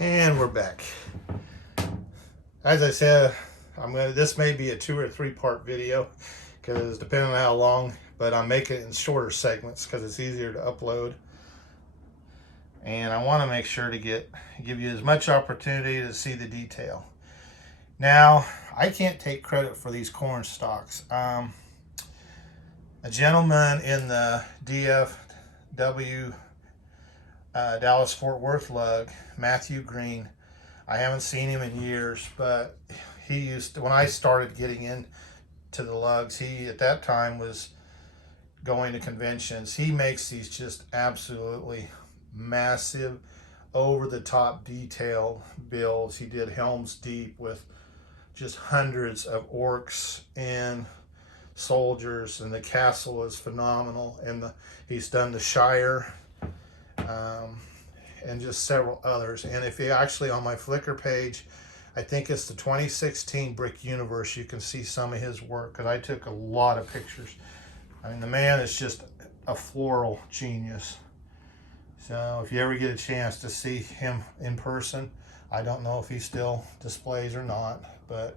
And we're back. As I said, this may be a 2 or 3 part video because depending on how long, but I'm making it in shorter segments because it's easier to upload. And I want to make sure to give you as much opportunity to see the detail. Now, I can't take credit for these corn stalks. A gentleman in the DFW Dallas Fort Worth lug, Matthew Green, I haven't seen him in years, but he used to, when I started getting into the lugs, he at that time was going to conventions. He makes these just absolutely massive, over the top detail builds. He did Helm's Deep with just hundreds of orcs and soldiers, and the castle is phenomenal. And he's done the Shire, and just several others. And if you actually on my Flickr page, I think it's the 2016 Brick Universe, you can see some of his work because I took a lot of pictures. I mean, the man is just a floral genius. So if you ever get a chance to see him in person, I don't know if he still displays or not, but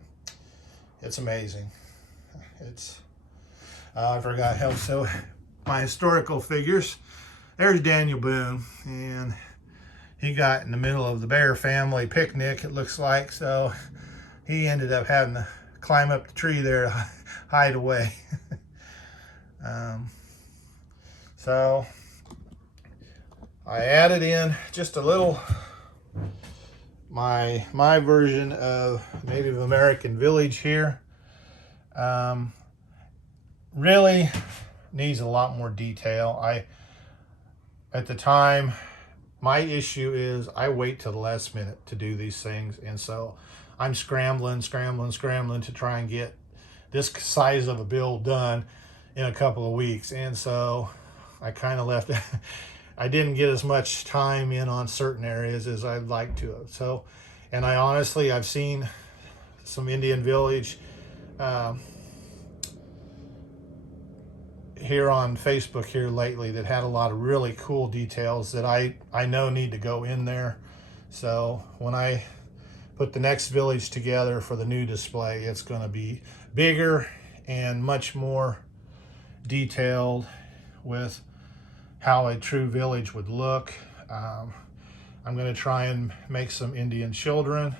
it's amazing. I forgot how, so my historical figures, there's Daniel Boone, and he got in the middle of the Bear family picnic, it looks like, so he ended up having to climb up the tree there to hide away. So I added in just a little my version of Native American village here. Really needs a lot more detail. At the time, my issue is I wait till the last minute to do these things, and so I'm scrambling to try and get this size of a build done in a couple of weeks. And so I kind of left I didn't get as much time in on certain areas as I'd like to have. So, and I've seen some Indian village here on Facebook here lately that had a lot of really cool details that I know need to go in there. So when I put the next village together for the new display, it's going to be bigger and much more detailed with how a true village would look. I'm going to try and make some Indian children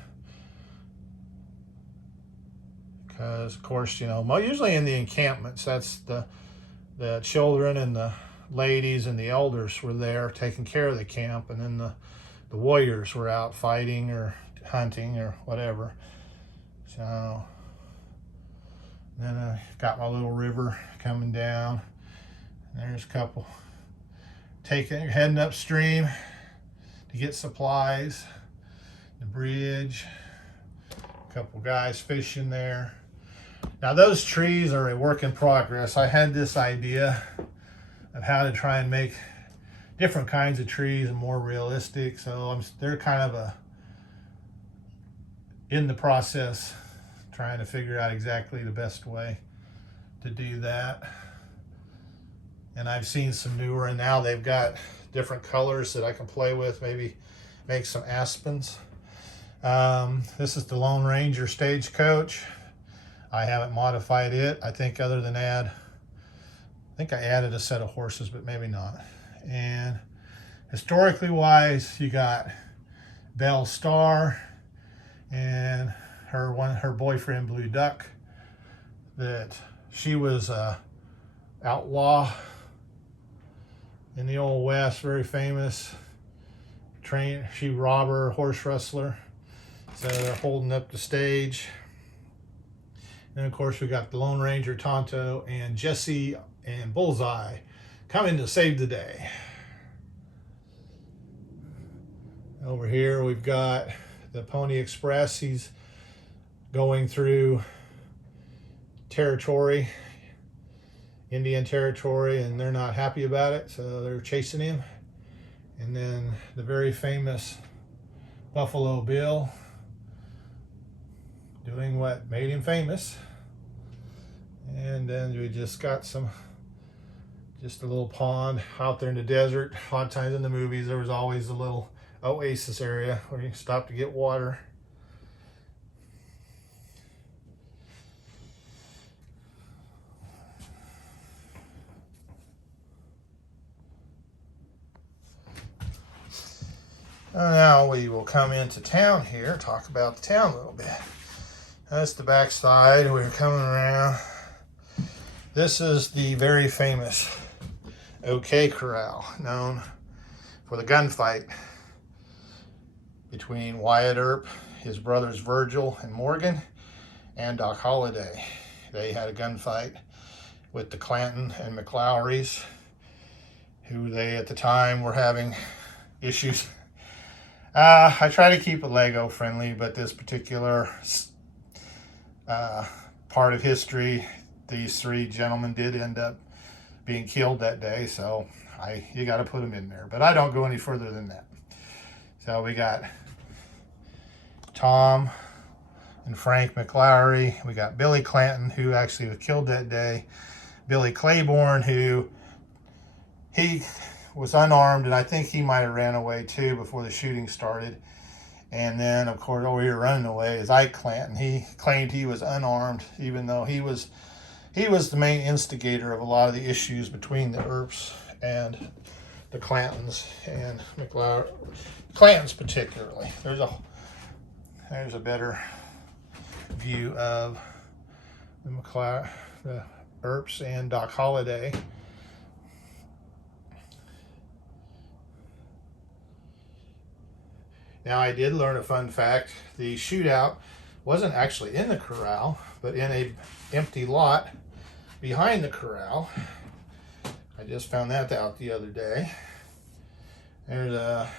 because, of course, you know, usually in the encampments, that's the children and the ladies and the elders were there taking care of the camp, and then the warriors were out fighting or hunting or whatever. So then I got my little river coming down. There's a couple heading upstream to get supplies. The bridge, a couple guys fishing there. Now those trees are a work in progress. I had this idea of how to try and make different kinds of trees and more realistic. So they're kind of in the process, trying to figure out exactly the best way to do that. And I've seen some newer, and now they've got different colors that I can play with, maybe make some aspens. This is the Lone Ranger stagecoach. I haven't modified it. I think other than I added a set of horses, but maybe not. And historically wise, you got Belle Starr and her boyfriend Blue Duck, that she was a outlaw in the old West, very famous. She robber, horse rustler. So they're holding up the stage. And of course we got the Lone Ranger Tonto and Jesse and Bullseye coming to save the day. Over here we've got the Pony Express. He's going through territory, Indian territory, and they're not happy about it, so they're chasing him. And then the very famous Buffalo Bill doing what made him famous. And then we just got just a little pond out there in the desert. A lot of times in the movies there was always a little oasis area where you can stop to get water. Now we will come into town here, talk about the town a little bit. That's the back side. We're coming around. This is the very famous OK Corral, known for the gunfight between Wyatt Earp, his brothers Virgil and Morgan, and Doc Holliday. They had a gunfight with the Clanton and McLauries, who they at the time were having issues. I try to keep it Lego friendly, but this particular part of history, these three gentlemen did end up being killed that day, so you got to put them in there. But I don't go any further than that. So we got Tom and Frank McLaury. We got Billy Clanton, who actually was killed that day. Billy Claiborne, who he was unarmed, and I think he might have ran away too before the shooting started. And then, of course, over here running away is Ike Clinton. He claimed he was unarmed, even though he was the main instigator of a lot of the issues between the Earps and the Clantons and McLaury. Clantons particularly. There's a better view of the Earps and Doc Holliday. Now, I did learn a fun fact. The shootout wasn't actually in the corral, but in an empty lot behind the corral. I just found that out the other day. There's a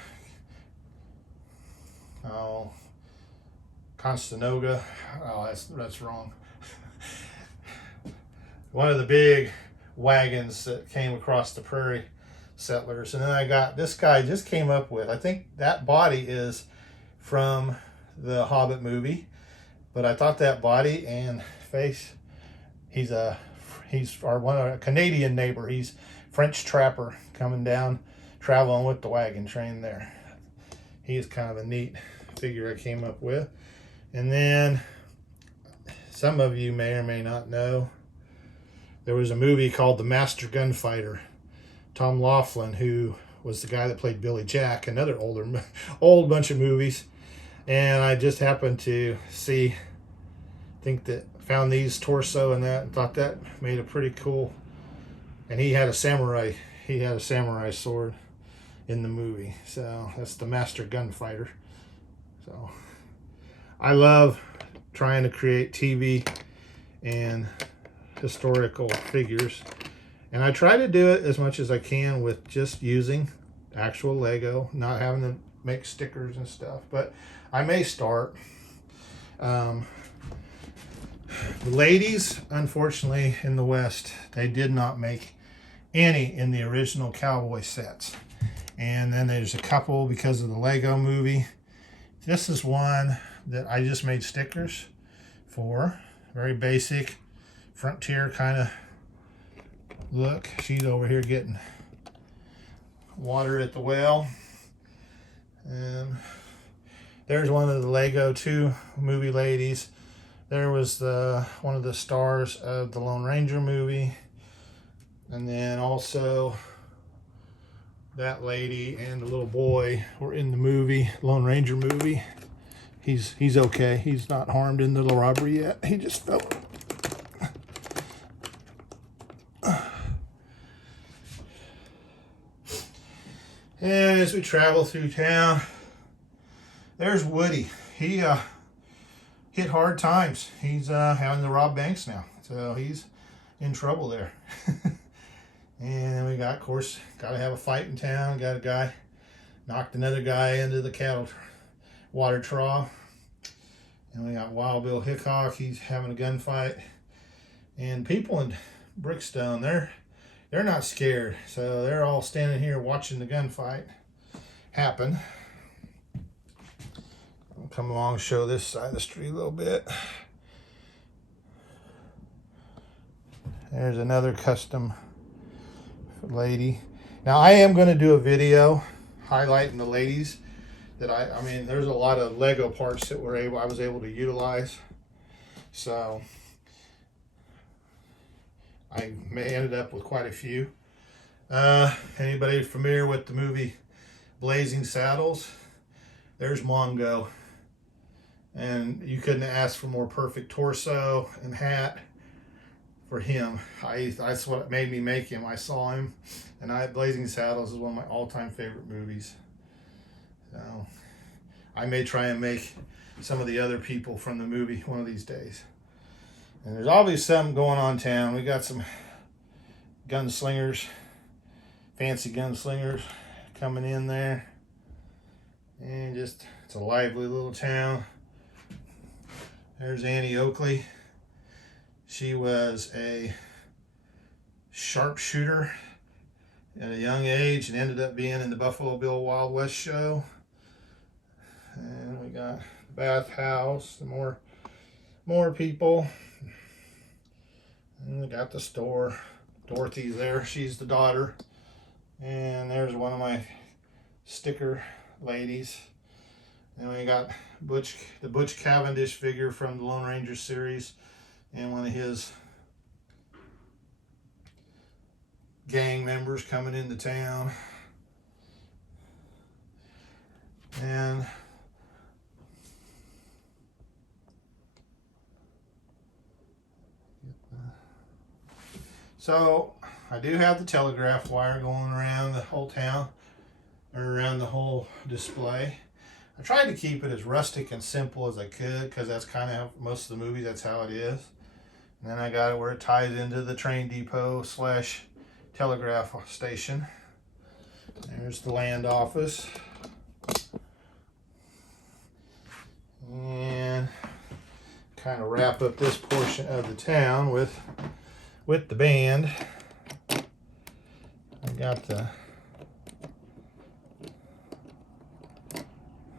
Constanoga. Oh, that's wrong. One of the big wagons that came across the prairie settlers. And then I got this guy just came up with, I think that body is from the Hobbit movie, but I thought that body and face, he's our Canadian neighbor. He's French trapper coming down, traveling with the wagon train there. He is kind of a neat figure I came up with. And then some of you may or may not know, there was a movie called The Master Gunfighter. Tom Laughlin, who was the guy that played Billy Jack, another old bunch of movies. And I just happened to found these torso and that, and thought that made a pretty cool. And he had a samurai sword in the movie. So that's The Master Gunfighter. So I love trying to create TV and historical figures. And I try to do it as much as I can with just using actual Lego, not having to make stickers and stuff. But I may start. The ladies, unfortunately, in the West, they did not make any in the original cowboy sets. And then there's a couple because of the Lego movie. This is one that I just made stickers for. Very basic, frontier kind of look. She's over here getting water at the well. And there's one of the Lego 2 movie ladies. There was one of the stars of the Lone Ranger movie. And then also that lady and the little boy were in the movie, Lone Ranger movie. He's okay. He's not harmed in the robbery yet. He just fell. And as we travel through town, there's Woody. He hit hard times. He's having to rob banks now, so he's in trouble there. And then we got, of course, got to have a fight in town. Got a guy knocked another guy into the cattle water trough. And we got Wild Bill Hickok. He's having a gunfight. And people in Brickstone, they're not scared, so they're all standing here watching the gunfight happen. I'll come along and show this side of the street a little bit. There's another custom lady. Now I am going to do a video highlighting the ladies that I mean, there's a lot of Lego parts that I was able to utilize. So I ended up with quite a few. Anybody familiar with the movie Blazing Saddles? There's Mongo. And you couldn't ask for more perfect torso and hat for him. That's what made me make him. I saw him, and Blazing Saddles is one of my all-time favorite movies. So I may try and make some of the other people from the movie one of these days. And there's obviously something going on in town. We got some gunslingers, fancy gunslingers coming in there. And just, it's a lively little town. There's Annie Oakley. She was a sharpshooter at a young age and ended up being in the Buffalo Bill Wild West show. And we got the bathhouse, more people. And we got the store. Dorothy's there. She's the daughter. And there's one of my sticker ladies. And we got the Butch Cavendish figure from the Lone Ranger series, and one of his gang members coming into town. And so I do have the telegraph wire going around the whole town, or around the whole display. I tried to keep it as rustic and simple as I could, because that's kind of most of the movie, that's how it is. And then I got it where it ties into the train depot / telegraph station. There's the land office. And kind of wrap up this portion of the town with the band. I got the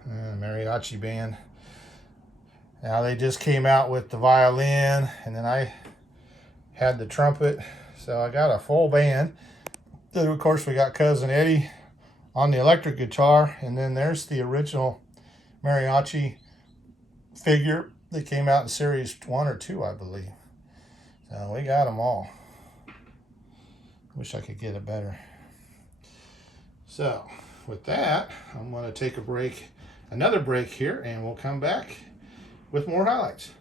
Mariachi Band. Now they just came out with the violin, and then I had the trumpet, so I got a full band. Then of course we got Cousin Eddie on the electric guitar, and then there's the original mariachi figure that came out in series 1 or 2, I believe. So we got them all. Wish I could get it better. So with that, I'm going to take another break here, and we'll come back with more highlights.